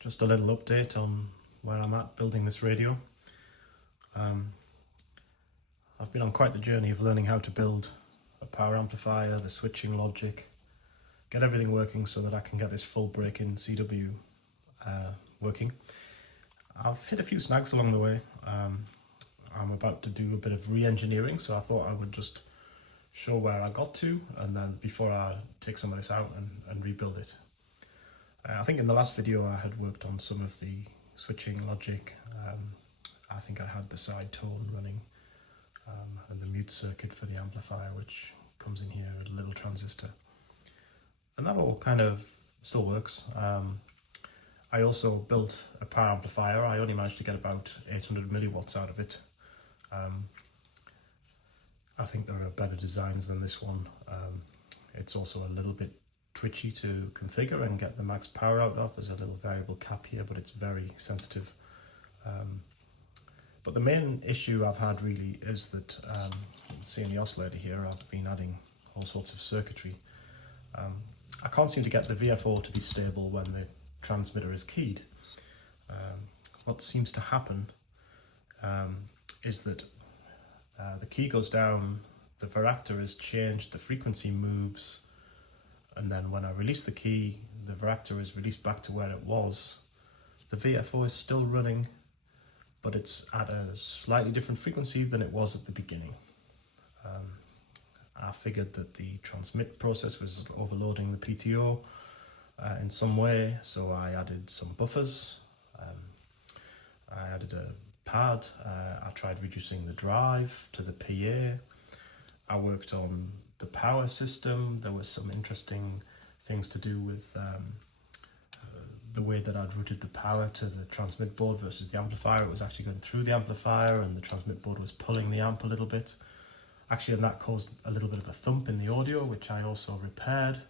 Just a little update on where I'm at building this radio. I've been on quite the journey of learning how to build a power amplifier, the switching logic, get everything working so that I can get this full break-in CW working. I've hit a few snags along the way. I'm about to do a bit of re-engineering, so I thought I would just show where I got to, and then before I take some of this out and rebuild it. I think in the last video I had worked on some of the switching logic. I think I had the side tone running and the mute circuit for the amplifier, which comes in here, a little transistor. And that all kind of still works. I also built a power amplifier. I only managed to get about 800 milliwatts out of it. I think there are better designs than this one. It's also a little bit twitchy to configure and get the max power out of. There's a little variable cap here, but it's very sensitive. But the main issue I've had really is that, see in the oscillator here, I've been adding all sorts of circuitry. I can't seem to get the VFO to be stable when the transmitter is keyed. What seems to happen is that the key goes down, the varactor is changed, the frequency moves, and then when I release the key, the varactor is released back to where it was. The VFO is still running, but it's at a slightly different frequency than it was at the beginning. I figured that the transmit process was overloading the PTO in some way, so I added some buffers. I added a pad. I tried reducing the drive to the PA. I worked on the power system. There was some interesting things to do with the way that I'd routed the power to the transmit board versus the amplifier. It was actually going through the amplifier and the transmit board was pulling the amp a little bit. Actually, and that caused a little bit of a thump in the audio, which I also repaired.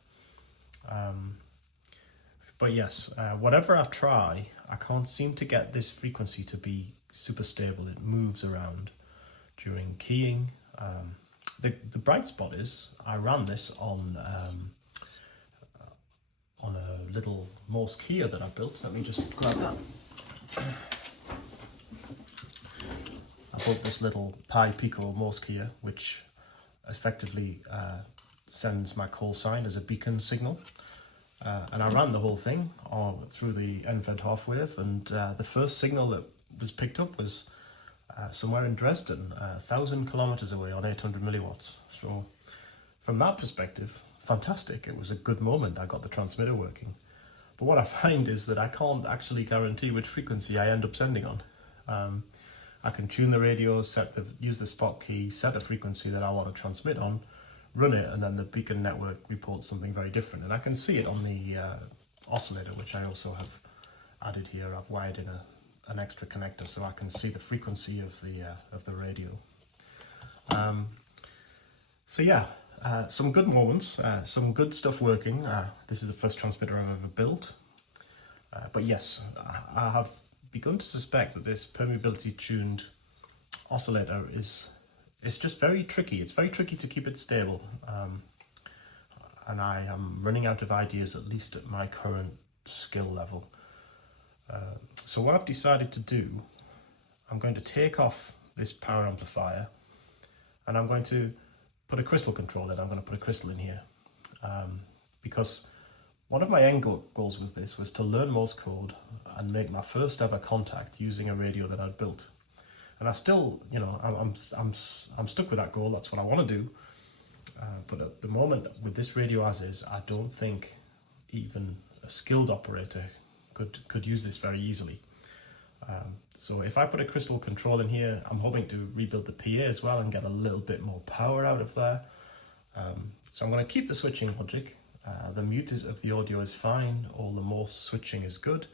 But yes, whatever I try, I can't seem to get this frequency to be super stable. It moves around during keying. The bright spot is I ran this on a little Morse keyer that I built. Let me just grab that. I built this little Pi Pico Morse keyer, which effectively sends my call sign as a beacon signal. And I ran the whole thing through the NVED half wave, and the first signal that was picked up was somewhere in Dresden, 1,000 kilometers away on 800 milliwatts. So from that perspective, fantastic. It was a good moment. I got the transmitter working. But what I find is that I can't actually guarantee which frequency I end up sending on. I can tune the radio, use the spot key, set a frequency that I want to transmit on, run it, and then the beacon network reports something very different. And I can see it on the oscillator, which I also have added here. I've wired in an extra connector so I can see the frequency of the radio. So yeah, some good moments, some good stuff working. This is the first transmitter I've ever built. But yes, I have begun to suspect that this permeability tuned oscillator it's just very tricky. It's very tricky to keep it stable. And I am running out of ideas, at least at my current skill level. So what I've decided to do, I'm going to take off this power amplifier and I'm going to put a crystal control in. I'm going to put a crystal in here because one of my end goals with this was to learn Morse code and make my first ever contact using a radio that I'd built. And I still, you know, I'm stuck with that goal. That's what I want to do. But at the moment, with this radio as is, I don't think even a skilled operator could use this very easily. So if I put a crystal control in here, I'm hoping to rebuild the PA as well and get a little bit more power out of there. So I'm going to keep the switching logic. The mute of the audio is fine. All the Morse switching is good.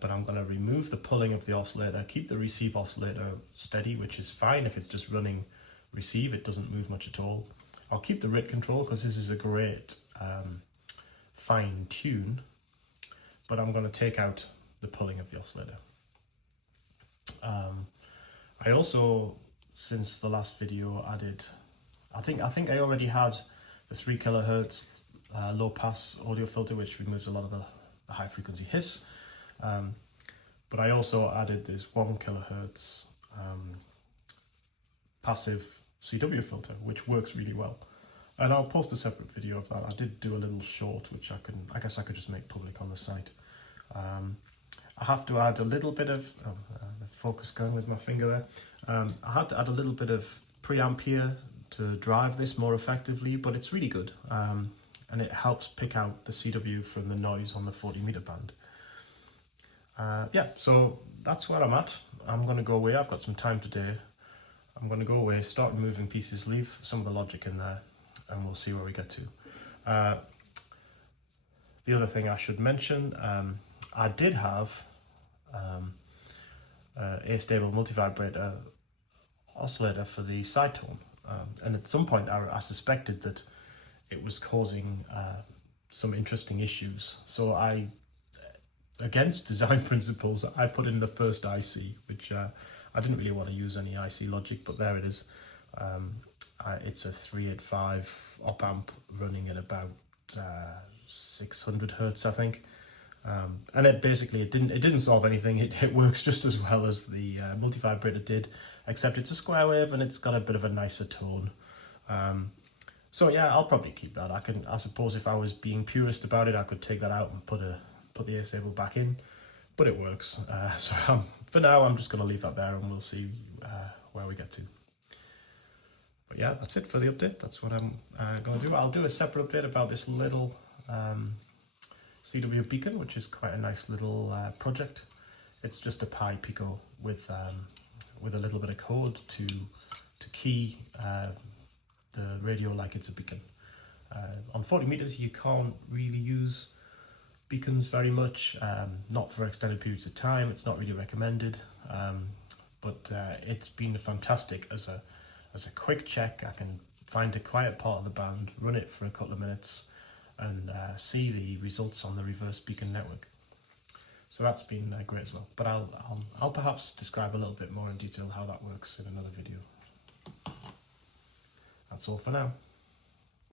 But I'm going to remove the pulling of the oscillator, keep the receive oscillator steady, which is fine if it's just running receive. It doesn't move much at all. I'll keep the rate control because this is a great fine tune. But I'm going to take out the pulling of the oscillator. I also, since the last video, added, I think I already had the 3 kilohertz low pass audio filter, which removes a lot of the high frequency hiss. But I also added this 1 kilohertz passive CW filter, which works really well. And I'll post a separate video of that. I did do a little short, which I guess I could just make public on the site. I have to add a little bit of, the focus going with my finger there. I had to add a little bit of preamp here to drive this more effectively, but it's really good. And it helps pick out the CW from the noise on the 40 meter band. Yeah, so that's where I'm at. I'm going to go away. I've got some time today. I'm going to go away, start removing pieces, leave some of the logic in there, and we'll see where we get to. The other thing I should mention, I did have a stable multivibrator oscillator for the side tone, and at some point I suspected that it was causing some interesting issues. So I, against design principles, I put in the first IC, which I didn't really want to use any IC logic, but there it is. It's a 385 op amp running at about 600 hertz, I think. And it basically, it didn't solve anything. It works just as well as the multivibrator did, except it's a square wave and it's got a bit of a nicer tone. So yeah, I'll probably keep that. I suppose if I was being purist about it, I could take that out and put the A-Stable back in, but it works. So for now, I'm just going to leave that there and we'll see where we get to. But yeah, that's it for the update. That's what I'm going to do. I'll do a separate update about this little CW beacon, which is quite a nice little project. It's just a Pi Pico with a little bit of code to key the radio like it's a beacon. On 40 meters, you can't really use beacons very much, not for extended periods of time. It's not really recommended, but it's been fantastic as a quick check. I can find a quiet part of the band, run it for a couple of minutes, and see the results on the reverse beacon network. So that's been great as well. But I'll perhaps describe a little bit more in detail how that works in another video. That's all for now.